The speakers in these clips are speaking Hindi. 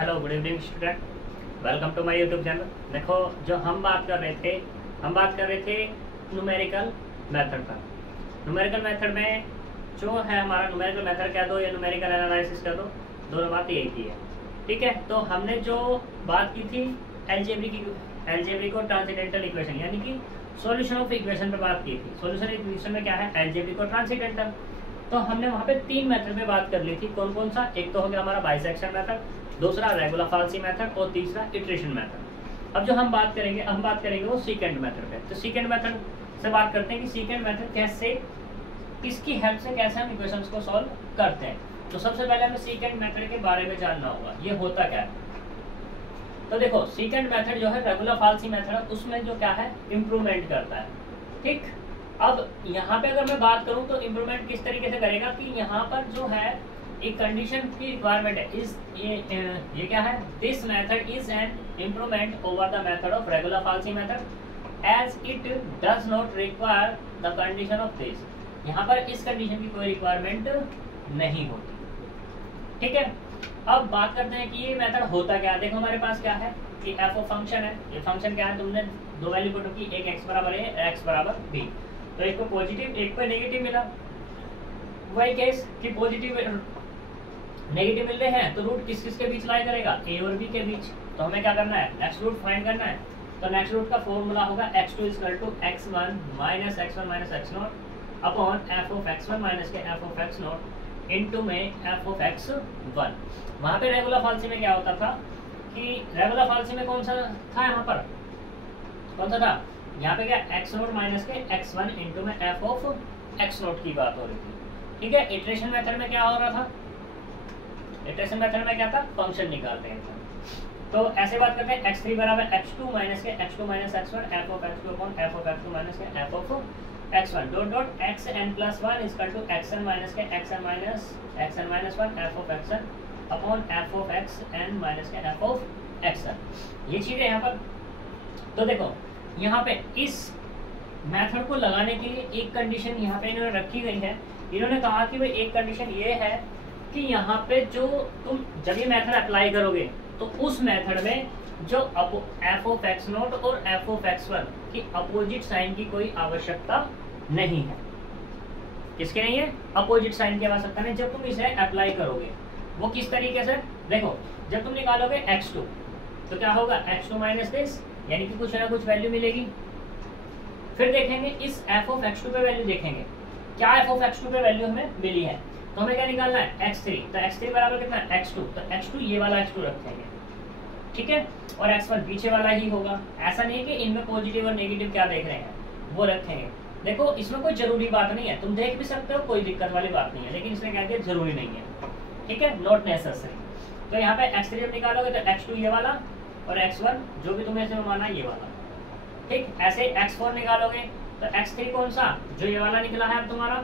Hello good evening student, welcome to my YouTube channel. देखो, जो हम बात कर रहे थे न्यूमेरिकल मेथड पर। न्यूमेरिकल मेथड में जो है हमारा न्यूमेरिकल मेथड कह दो या न्यूमेरिकल एनालिसिस कह दो, दोनों बात एक ही है। ठीक है, तो हमने जो बात की थी एल्जेब्रिक और ट्रांसेंडेंटल इक्वेशन, यानी कि सॉल्यूशन ऑफ इक्वेशन पे बात की थी। सॉल्यूशन इक्वेशन में क्या है, एल्जेब्रिक और ट्रांसेंडेंटल। तो हमने वहाँ पे 3 मेथड में बात कर ली थी। कौन कौन सा? एक तो हो गया हमारा बाइसेक्शन मेथड, दूसरा रेगुलर फाल्सी मेथड और तीसरा इटरेशन मेथड। अब जो हम बात करेंगे वो सीकेंड मेथड पे। तो सीकेंड मेथड से बात करते हैं कि सीकेंड मेथड कैसे, किसकी हेल्प से कैसे हम इक्वेशंस को सॉल्व करते हैं। तो सबसे पहले हमें सीकेंड मेथड के बारे में जानना होगा, ये होता क्या है। तो देखो, सीकेंड मेथड जो है रेगुलर फाल्सी मेथड है, उसमें जो क्या है इम्प्रूवमेंट करता है। ठीक, अब यहाँ पे अगर मैं बात करूँ तो इम्प्रूवमेंट किस तरीके से करेगा कि यहाँ पर जो है एक कंडीशन की रिक्वायरमेंट है। ये क्या है, this method is an improvement over the method of regular falsi method as it does not require the condition of this. यहाँ पर इस कंडीशन की कोई रिक्वायरमेंट नहीं होती। ठीक है, अब बात करते हैं कि ये मेथड होता क्या है। देखो हमारे पास क्या है कि एफ ऑफ फंक्शन है। ये फंक्शन क्या है, तुमने दो वैल्यू पुट की, एक x बराबर a, x बराबर b। तो एक को पॉजिटिव एक को नेगेटिव मिला। वही केस कि पॉजिटिव नेगेटिव मिल रहे हैं तो रूट किस किस के बीच लाई करेगा, a और b के बीच। तो हमें क्या करना है, नेक्स्ट रूट फाइंड करना है। तो नेक्स्ट रूट का फॉर्मूला होगा x2 = x1 minus x1 minus x0 upon f of x1 minus के f ऑफ x0 इनटू में f ऑफ x1। वहाँ पे रेगुलर फाल्सी में क्या होता था कि रेगुलर फाल्सी में कौन सा था, यहाँ पर कौन सा था, यहाँ पे क्या x0 माइनस के x1 इनटू में f ऑफ x0 की बात हो रही थी। ठीक है, इटरेशन मेथड में क्या हो रहा था, इटरेशन मेथड में क्या था, फंक्शन निकालते हैं। तो ऐसे बात करते हैं x3 बराबर x2 माइनस के x2 minus x1 f of x2 upon f of x2 minus के f of x1 dot dot xn+1 equal to xn minus के xn minus 1 f of xn upon f of xn minus के f ऑफ xn। ये चीजें यहाँ पर। तो देखो यहाँ पे इस मेथड को लगाने के लिए एक कंडीशन यहाँ पे इन्होंने रखी गई है। इन्होंने कहा कि भाई एक कंडीशन ये है कि यहाँ पे जो तुम जब ये मेथड अप्लाई करोगे तो उस मेथड में जो f ऑफ x0 और f ऑफ x1 की अपोजिट साइन की कोई आवश्यकता नहीं है। किसके नहीं है, अपोजिट साइन की आवश्यकता नहीं। जब तुम इसे अप्लाई करोगे वो किस तरीके से, देखो जब तुम निकालोगे x2 तो क्या होगा, x2 माइनस दिस, यानी कि कुछ ना कुछ वैल्यू मिलेगी। फिर देखेंगे इस f ऑफ x2 पे वैल्यू देखेंगे, क्या f ऑफ x2 पे वैल्यू हमें मिली है। तो हमें क्या निकालना है, x3। तो x3 बराबर कितना है, x2। तो x2 ये वाला x2 रखेंगे, ठीक है, और x1 पीछे वाला ही होगा। ऐसा नहीं कि इनमें पॉजिटिव और नेगेटिव क्या देख रहे हैं वो रखेंगे। देखो इसमें कोई जरूरी बात नहीं है, तुम देख भी सकते हो, कोई दिक्कत वाली बात नहीं है, लेकिन इसने क्या किया, जरूरी नहीं है। ठीक है, नॉट नेसेसरी। तो यहाँ पे x3 जब निकालोगे तो x2 ये वाला और x1 जो भी तुम्हें इसमें माना ये वाला। ठीक, ऐसे x4 निकालोगे तो x3 कौन सा, जो ये वाला निकला है अब तुम्हारा,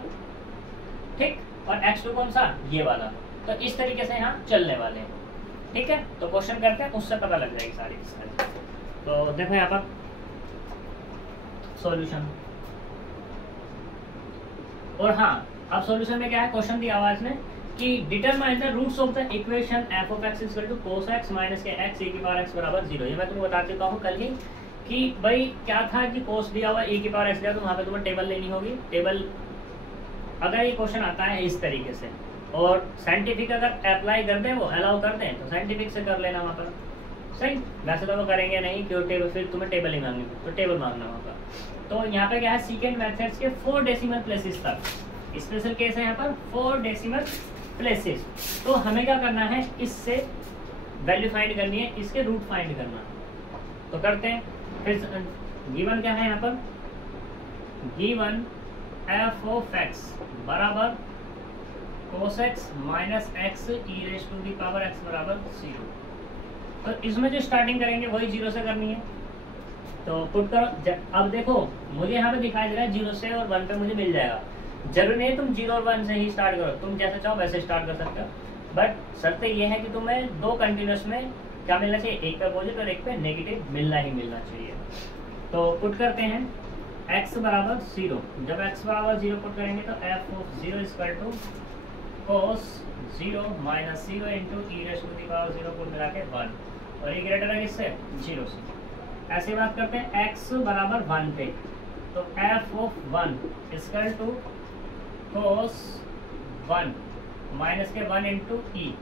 ठीक, और x2 कौन सा, ये वाला। तो इस तरीके से यहाँ चलने वाले हैं। ठीक है, तो क्वेश्चन करते हैं, उससे पता लग जाएगी सारी की सारी। तो देखो यहाँ पर सॉल्यूशन, और हाँ अब सॉल्यूशन में क्या है, क्वेश्चन दिया हुआ इसमें कि determine the roots of the equation f of x equal to cos x minus के x e की पावर x बराबर 0। ये मैं तुमको बता चुका हूँ कल ही कि भाई क्या था कि cos दिया हुआ e की पावर x दिया, तो वहाँ पे तुम्हें टेबल लेनी होगी। टेबल अगर ये क्वेश्चन आता है इस तरीके से और साइंटिफिक अगर अप्लाई कर दें, वो अलाउ कर दें, तो साइंटिफिक से कर लेना वहाँ पर, सही। वैसे तो वो करेंगे नहीं क्यों, टेबल फिर तुम्हें टेबल ही मांगनी, तो टेबल मांगना होगा। तो यहाँ पे क्या है, सीकेंड मेथड्स के 4 डेसिमल प्लेसेस तक, स्पेशल केस है यहाँ पर 4 डेसिमल प्लेसेस। तो हमें क्या करना है, इससे वैल्यू फाइंड करनी है, इसके रूट फाइंड करना। तो करते हैं। फिर गिवन क्या है यहाँ पर, गिवन f ऑफ x बराबर cos x minus x e raise to the power x बराबर 0। तो इसमें जो स्टार्टिंग करेंगे वही 0 से करनी है। तो पुट करो। अब देखो मुझे यहाँ पे दिखाई दे रहा है 0 से और 1 पे मुझे मिल जाएगा। जरूरी नहीं तुम 0 और 1 से ही स्टार्ट करो, तुम जैसे चाहो वैसे स्टार्ट कर सकते हो, बट शर्त ये है कि तुम्हें दो कंटिन्यूस में क्या मिलना चाहिए, एक पे पॉजिटिव और एक पे नेगेटिव मिलना ही मिलना चाहिए। तो पुट करते हैं x बराबर 0। जब x बराबर 0 पुट करेंगे तो f of 0 equal to cos 0 minus 0 into e raise to the power 0 कुल मिला के 1 और ये ग्रेटर है किससे 0 से। ऐसी बात करते हैं x बराबर 1 पे, तो f of 1 equal to cos 1 minus के 1 इंटू ई,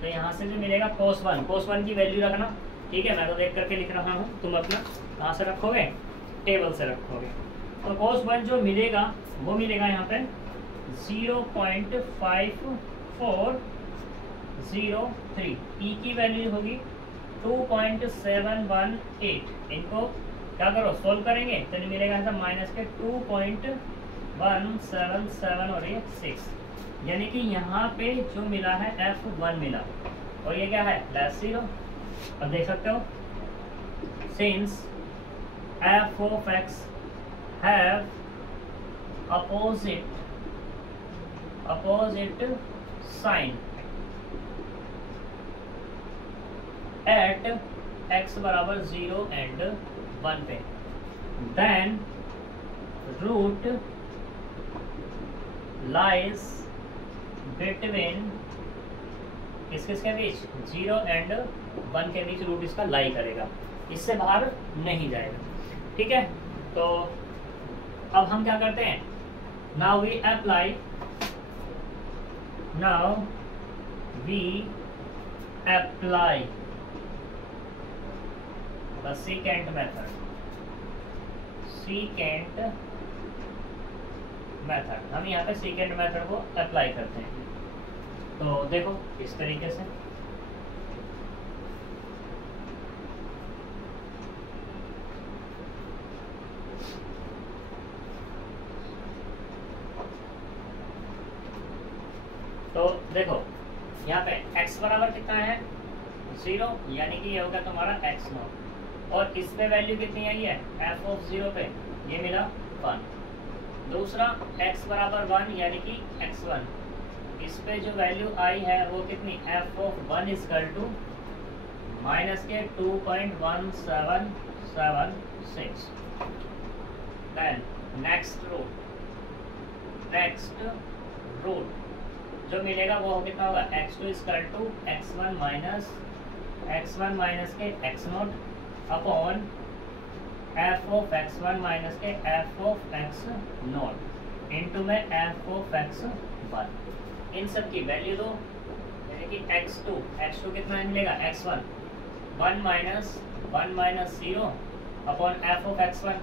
तो यहाँ से जो मिलेगा cos 1 की वैल्यू रखना, ठीक है। मैं तो देख करके लिख रहा हूँ, तुम अपना कहाँ से रखोगे, टेबल से रखोगे। तो cos 1 जो मिलेगा वो मिलेगा यहाँ पे 0.5403, ई की वैल्यू होगी 2.718। इनको क्या करो सोल्व करेंगे तो नहीं मिलेगा ऐसा माइनस के 2.177 और ये 6, यानी कि यहाँ पे जो मिला है f1 मिला और ये क्या है लेस 0। अब देख सकते हो since f of x have opposite sign at x बराबर 0 and 1 पे, then root lies between किसके बीच 0 and 1 के बीच रूट इसका लाई करेगा, इससे बाहर नहीं जाएगा, ठीक है। तो अब हम क्या करते हैं, now we apply the secant method। हम यहाँ पे secant method को अप्लाई करते हैं। तो देखो इस तरीके से तो देखो यहाँ पे x बराबर कितना है 0, यानी कि ये होगा तुम्हारा x0, और इस पे वैल्यू कितनी आई है f ऑफ 0 पे ये मिला 1। दूसरा x बराबर 1 यानी कि x1, इस पे जो वैल्यू आई है वो कितनी f of 1 equal to minus के 2.1776। देन नेक्स्ट रूट जो मिलेगा वो कितना होगा x2 equal to x1 minus के x0 upon f of x1 minus के f ऑफ x0 इंटू में f ऑफ x1। इन सब की वैल्यू दो, यानी कि x2 कितना मिलेगा x1 1 minus 0 upon f of x1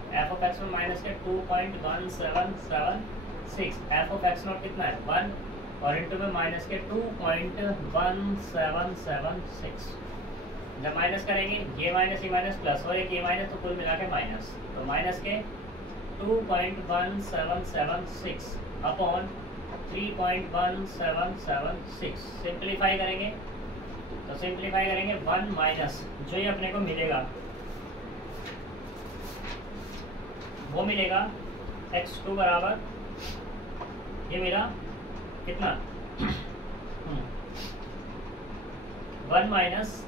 minus के 2.1776, f ऑफ x0 कितना है 1 और इंटू में माइनस के 2.1776। जब माइनस करेंगे ये माइनस प्लस और एक ये माइनस, तो कुल मिला के माइनस, तो माइनस के 2.1776 अपॉन 3.1776। सिंप्लीफाई करेंगे तो 1 माइनस जो ये अपने को मिलेगा वो मिलेगा x2 बराबर ये मेरा कितना 1 माइनस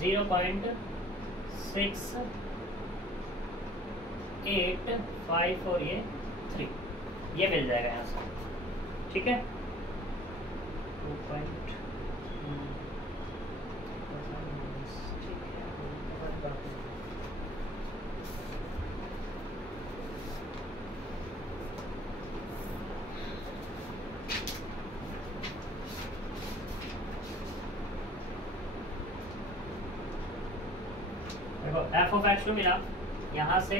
0.6854 और ये 3, ये मिल जाएगा यहाँ से, ठीक है। देखो f ऑफ x2 मिला यहाँ से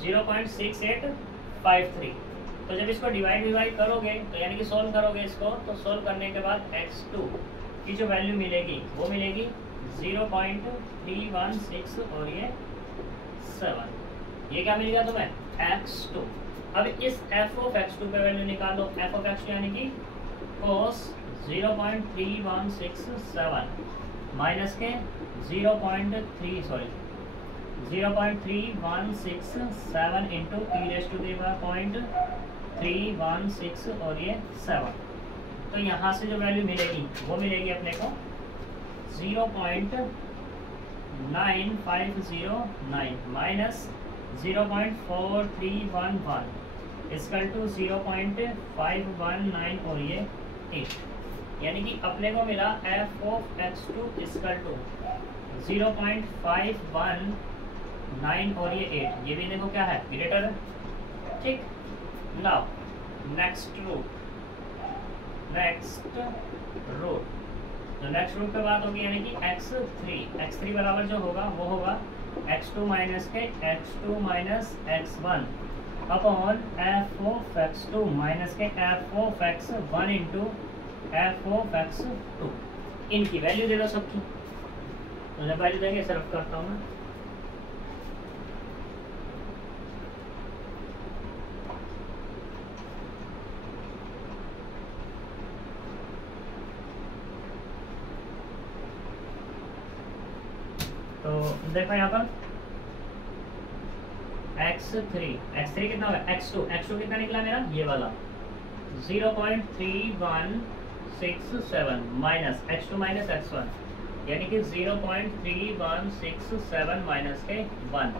0.6853, तो जब इसको डिवाइड करोगे तो यानी कि सोल्व करोगे इसको, तो सोल्व करने के बाद x2 की जो वैल्यू मिलेगी वो मिलेगी 0.316 और ये 7, ये क्या मिल गया तुम्हें x2। अब इस f ऑफ x2 पे वैल्यू निकालो, f ऑफ x2 यानी कि cos 0.3167 माइनस के 0.3167 into e raise to the power 0.316 और ये 7, तो यहाँ से जो वैल्यू मिलेगी वो मिलेगी अपने को 0.9509 माइनस 0.4311 इक्वल टू 0.519 और ये 8, यानी कि अपने को मिला F of X two equal to 0.519 और ये 8, ये भी देखो क्या है, ग्रेटर है। ठीक, नाउ नेक्स्ट रूट, तो नेक्स्ट रूट पे बात होगी, यानी कि x3 बराबर जो होगा वो होगा x2 माइनस के x2 minus x1 upon f of x2 minus के f of x1 into f of x2। इनकी वैल्यू दे दो सबकी, तो जब वैल्यू देंगे सिर्फ करता हूँ मैं। तो देखो यहाँ पर x3 कितना होगा, x2 कितना निकला मेरा, ये वाला 0.3167 माइनस x2 माइनस x1, यानी कि 0.3167 माइनस के 1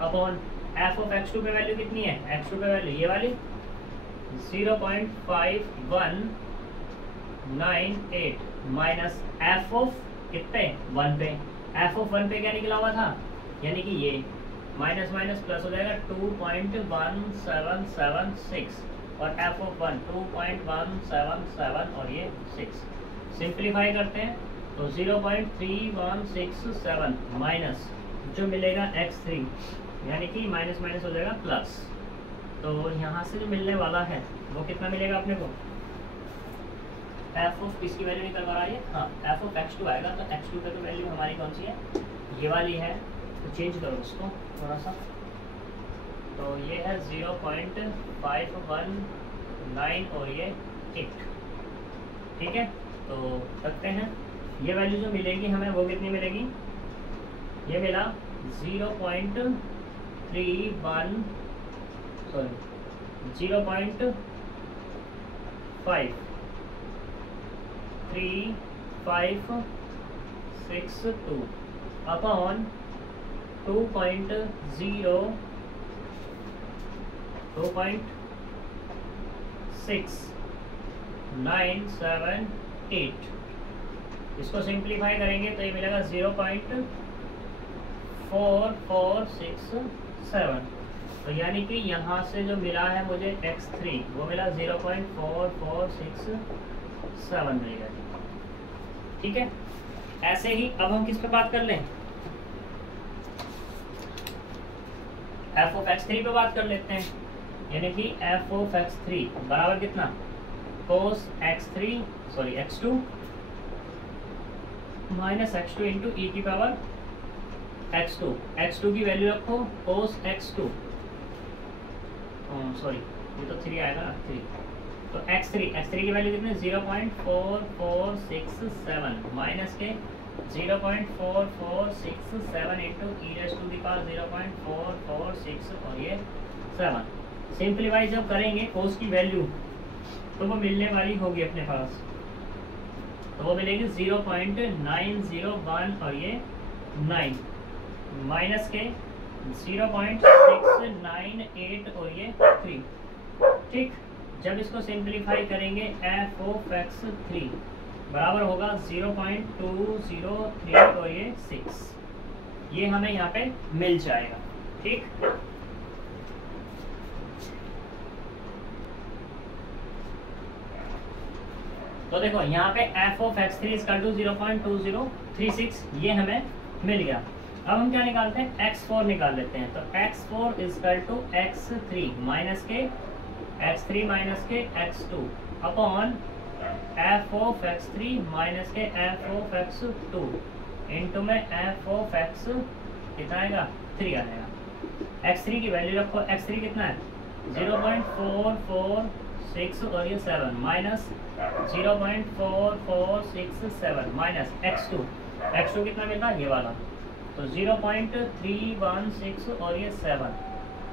अपॉन एफ ऑफ x2 पे वैल्यू कितनी है, x2 पे वैल्यू ये वाली 0.5198 माइनस एफ ऑफ कितने 1 पे, एफ ऑफ 1 पे क्या निकला हुआ था, यानी कि ये माइनस माइनस प्लस हो जाएगा 2.1776 और एफ ऑफ 1 2.177 और ये 6। सिंप्लीफाई करते हैं तो 0.3167 माइनस जो मिलेगा x3, यानी कि माइनस माइनस हो जाएगा प्लस, तो यहाँ से जो मिलने वाला है वो कितना मिलेगा अपने को, एफ ऑफ किसकी वैल्यू निकल कर रही है, हाँ एफ ऑफ x2 आएगा। तो x2 पे तो वैल्यू हमारी कौन सी है, ये वाली है, तो चेंज करो उसको थोड़ा सा, तो ये है 0.519 और ये 8। ठीक है, तो रखते हैं, ये वैल्यू जो मिलेगी हमें वो कितनी मिलेगी, ये मिला 0.3562 अपॉन 2.6978। इसको सिंप्लीफाई करेंगे तो ये मिलेगा 0.4467, तो यानी कि यहाँ से जो मिला है मुझे x3 वो मिला 0.4467 मिल गया। ठीक है, ऐसे ही अब हम किस पे बात कर लें, एफ ऑफ x3 पे बात कर लेते हैं, यानी कि एफ ऑफ x3 बराबर कितना, cos x2 minus x2 into ई की पावर x2 की वैल्यू रखो cos x2, सॉरी ये तो 3 आएगा ना, 3, तो x3 की वैल्यू कितनी, 0.4467 माइनस के 0.4467 into e raise to the power 0.446 और ये 7। सिंप्लीफाई जब करेंगे कोस की वैल्यू तो वो मिलने वाली होगी अपने पास, तो वो मिलेगी 0.901 और ये 9 माइनस के 0.698 और ये 3। ठीक, जब इसको सिंप्लीफाई करेंगे एफ ऑफ x3 बराबर होगा 0.203 और ये 6, ये हमें यहाँ पे मिल जाएगा। ठीक, तो देखो यहाँ पे F of x3 equal to 0.2036 ये हमें मिल गया। अब हम क्या निकालते हैं, x4 निकाल लेते हैं, तो x4 equal to x3 minus के x2 upon f of x3 minus के एफ ऑफ x2 इंटू में एफ ऑफ x कितना आएगा, 3 आएगा। x3 की वैल्यू रखो, x3 कितना है 0.446 और ये 7 माइनस 0.4467 माइनस x2 कितना मिलता है, ये वाला, तो 0.316 और ये 7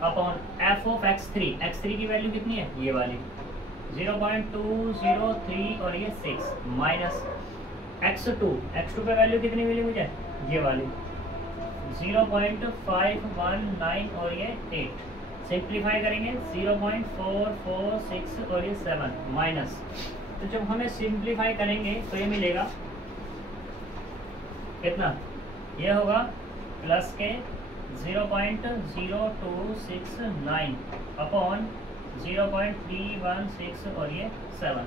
अपॉन एफ ऑफ x3 की वैल्यू कितनी है, ये वाली 0.203 और ये 6 माइनस x2 पे वैल्यू कितनी मिली मुझे, ये वाली 0.519 और ये 8। सिंप्लीफाई करेंगे 0.446 और ये 7 माइनस तो जब हमें सिंप्लीफाई करेंगे तो ये मिलेगा कितना, ये होगा प्लस के 0.0269 अपॉन 0.316 और ये 7।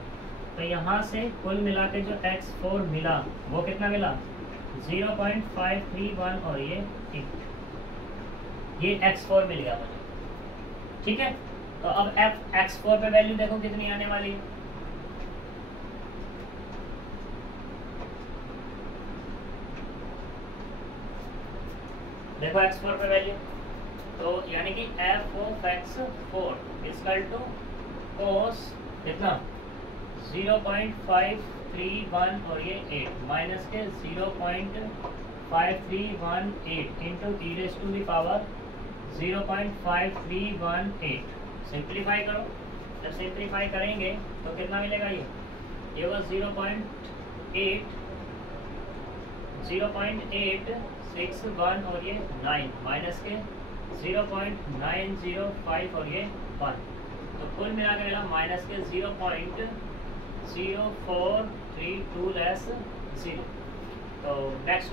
तो यहाँ से कुल मिला के जो x4 मिला वो कितना मिला, 0.531 और ये x4 मिल गया मुझे। ठीक है, तो अब x4 पे वैल्यू देखो कितनी आने वाली है। देखो x4 पे वैल्यू, तो यानी कि f of x4 equal to cos कितना 0.531 और ये 8 माइनस के 0.5318 into e raise to the power 0.5318। Simplify करो, जब सिंप्लीफाई करेंगे तो कितना मिलेगा, ये वो 0.861 और ये 9 माइनस के 0.905 और ये 1। तो कुल मिला के मिला माइनस के 0.0432 लेस 0। तो नेक्स्ट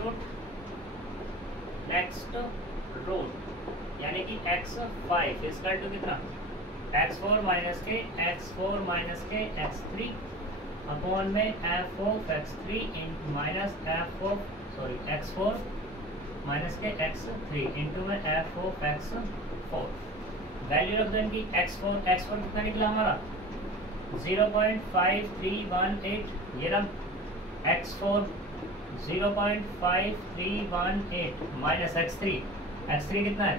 रूट यानी कि x5 इसका टू कितना, x4 माइनस के x3 अपॉन में f of x3 minus x4 minus के x3 इंटू में f ऑफ x4। वैल्यू रख दो इनकी, x4 कितना निकला हमारा 0.5318, ये रहा x4 0.5318 माइनस x3 कितना है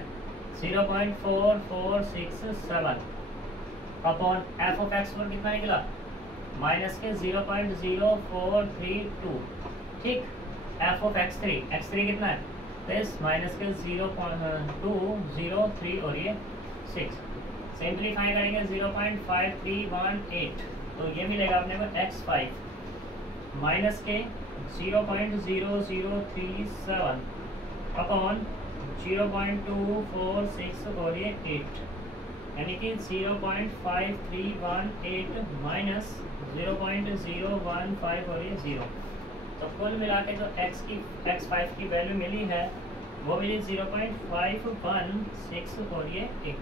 0.4467 अपॉन f ऑफ x4 कितना निकला माइनस के 0.0432। ठीक, f ऑफ x3 कितना है प्लस माइनस के 0.203 और ये 6। सिंप्लीफाई करेंगे 0.5318 तो ये मिलेगा अपने को x5 माइनस के 0.0037 अपॉन 0.246 और ये 8 यानी कि 0.5318 माइनस 0.015 और ये 0। तो कुल मिला के जो x5 की वैल्यू मिली है वो मिली 0.516 और ये 8।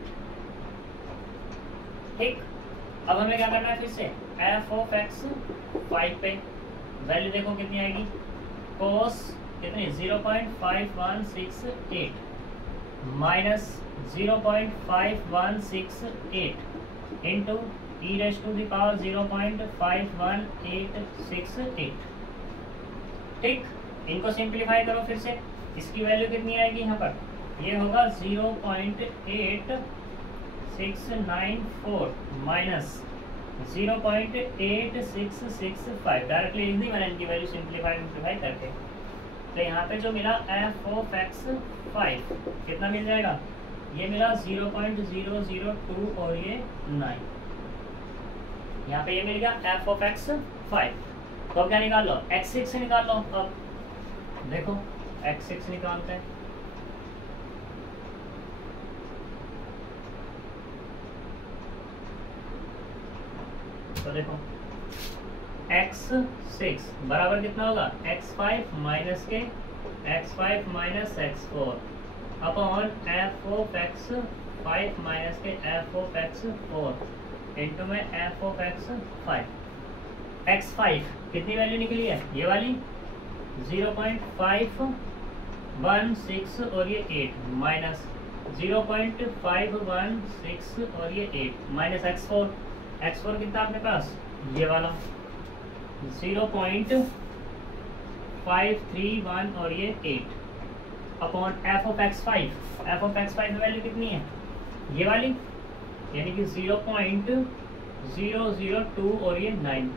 ठीक, अब हमें क्या करना है फिर से f ऑफ x5 पे वैल्यू देखो कितनी आएगी, cos कितनी 0.5168 minus 0.5168 into e raise to the power 0.51868। ठीक, इनको सिंप्लीफाई करो फिर से, इसकी वैल्यू कितनी आएगी यहाँ पर, ये होगा 0.8694 माइनस 0.8665। डायरेक्टली लिख दी मैंने इनकी वैल्यू सिंप्लीफाई करके। तो यहाँ पे जो मिला f ऑफ x5 कितना मिल जाएगा, ये मिला 0.002 और ये 9। यहाँ पे ये मिल गया f ऑफ x5। तो अब क्या निकाल लो, x6 से निकाल लो। अब देखो x6 निकालते हैं, तो देखो x6 बराबर कितना होगा x5 माइनस के x5 minus x4 upon f of x5 minus के f ऑफ x4 इंटू में f ऑफ x5 कितनी वैल्यू निकली है, ये वाली 0.516 और ये 8 माइनस 0.516 और ये 8 माइनस x4 कितना आपके पास, ये वाला 0.531 और ये 8 upon f of x5 value कितनी है, ये वाली यानी कि 0.002 और ये 9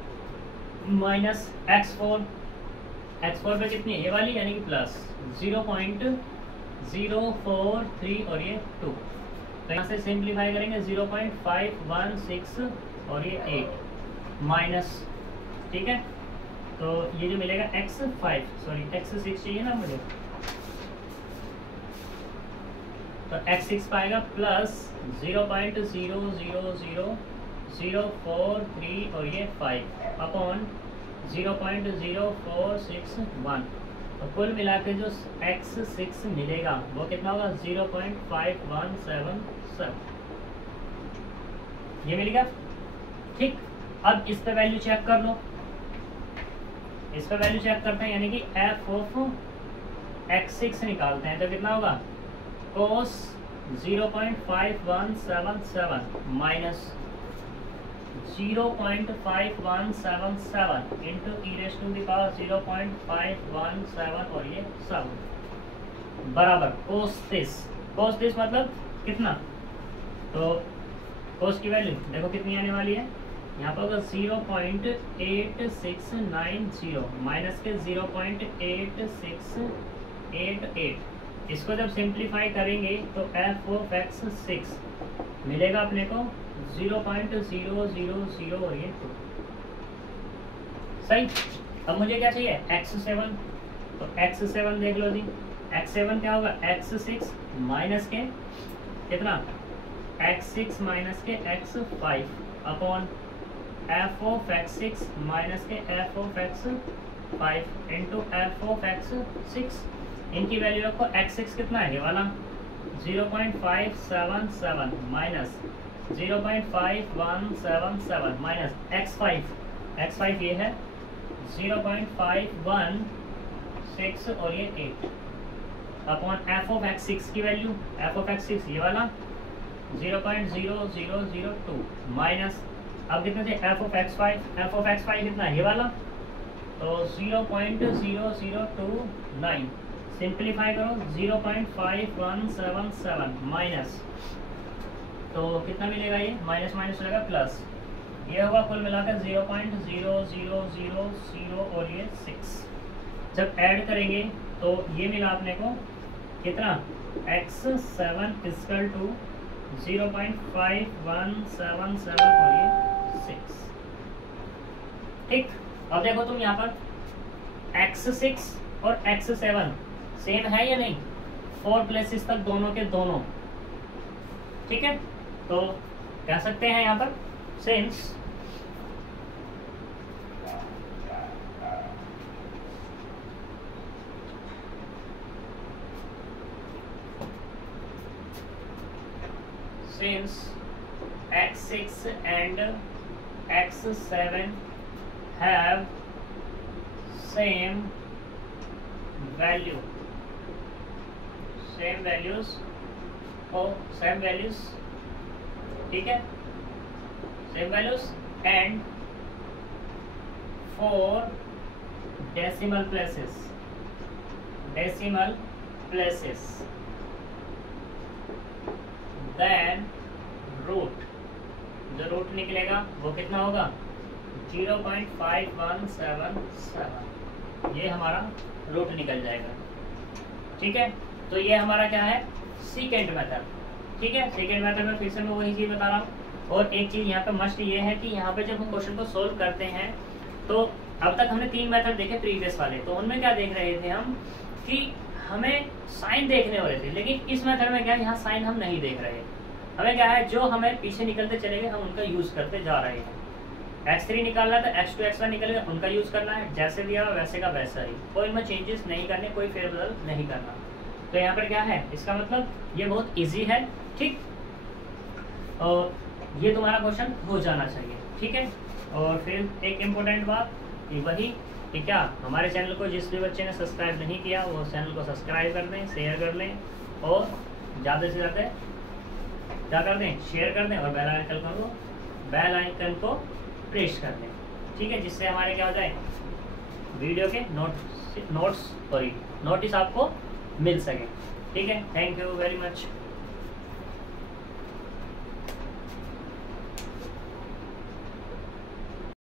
माइनस x4 पे कितनी है, ये वाली यानी कि प्लस 0.043 और ये 2। तो यहाँ से सिंप्लीफाई करेंगे 0.516 और ये 8 माइनस, ठीक है। तो ये जो मिलेगा x6 चाहिए ना मुझे, तो x6 पाएगा प्लस 0.043 और ये 5 अपॉन 0.0461, तो कुल मिला के जो x6 मिलेगा वो कितना होगा 0.5177, ये मिल गया। ठीक, अब इस पे वैल्यू चेक कर लो, इस पे वैल्यू चेक करते हैं, यानी कि f ऑफ x6 निकालते हैं तो कितना होगा cos 0.5177 minus 0.5177 into e raise to the power 0.517 और ये 7 बराबर cos दिस मतलब कितना, तो cos की वैल्यू देखो कितनी आने वाली है, यहाँ पर होगा 0.8690 माइनस के 0.8688, इसको जब सिंप्लीफाई करेंगे तो f ऑफ x6 मिलेगा अपने को 0.000 और ये 2। सही, अब मुझे क्या चाहिए x7, तो x7 देख लो जी, x7 क्या होगा x6 माइनस के कितना x6 माइनस के x5 upon f of x6 minus के f of x5 into f of x6, इनकी वैल्यू रखो, x6 कितना है ये वाला 0.577 माइनस 0.5177 माइनस x5 ये है 0.516 और ये 8 अपॉन f ऑफ x6 की वैल्यू f ऑफ x6 ये वाला 0.0002 माइनस अब कितना चाहिए f ऑफ x5 कितना है ये वाला, तो 0.0029 सिंप्लीफाई करो 0.5177 माइनस, तो कितना मिलेगा ये माइनस माइनस हो जाएगा प्लस, ये होगा कुल मिलाकर 0.0000 और ये 6, जब ऐड करेंगे तो ये मिला अपने को कितना x7 इक्वल टू 0.5177 और ये 6। ठीक, अब देखो तुम यहाँ पर x6 और x7 सेम है या नहीं, 4 प्लेसेस तक दोनों के दोनों, ठीक है, तो कह सकते हैं यहाँ पर since x6 and x7 have same values, ठीक है, same values and 4 decimal places then root, जो रूट निकलेगा वो कितना होगा 0.5177, ये हमारा रूट निकल जाएगा। ठीक है, तो ये हमारा क्या है सेकेंड मेथड। ठीक है, सेकेंड मेथड में फिर से मैं वही चीज़ बता रहा हूँ। और एक चीज़ यहाँ पे मस्ट ये है कि यहाँ पे जब हम क्वेश्चन को सोल्व करते हैं तो अब तक हमने 3 मेथड देखे प्रीवियस वाले, तो उनमें क्या देख रहे थे हम कि हमें साइन देखने वाले थे, लेकिन इस मेथड में क्या यहाँ साइन हम नहीं देख रहे, हमें क्या है जो हमें पीछे निकलते चले गए हम उनका यूज़ करते जा रहे हैं। x3 निकालना था, x2 x1 निकलेगा, उनका यूज़ करना है, जैसे दिया वैसे का वैसा ही, कोई में चेंजेस नहीं करने, कोई फेरबदल नहीं करना। तो यहाँ पर क्या है, इसका मतलब ये बहुत इजी है। ठीक, और ये तुम्हारा क्वेश्चन हो जाना चाहिए। ठीक है, और फिर एक इम्पोर्टेंट बात कि वही कि क्या हमारे चैनल को जिस भी बच्चे ने सब्सक्राइब नहीं किया वो चैनल को सब्सक्राइब कर दें, शेयर कर लें, और ज़्यादा से ज़्यादा क्या कर दें, शेयर कर दें, और बेल आइकन को प्रेस कर दें। ठीक है, जिससे हमारे क्या हो जाए वीडियो के नोटिस आपको मिल सके। ठीक है, थैंक यू वेरी मच।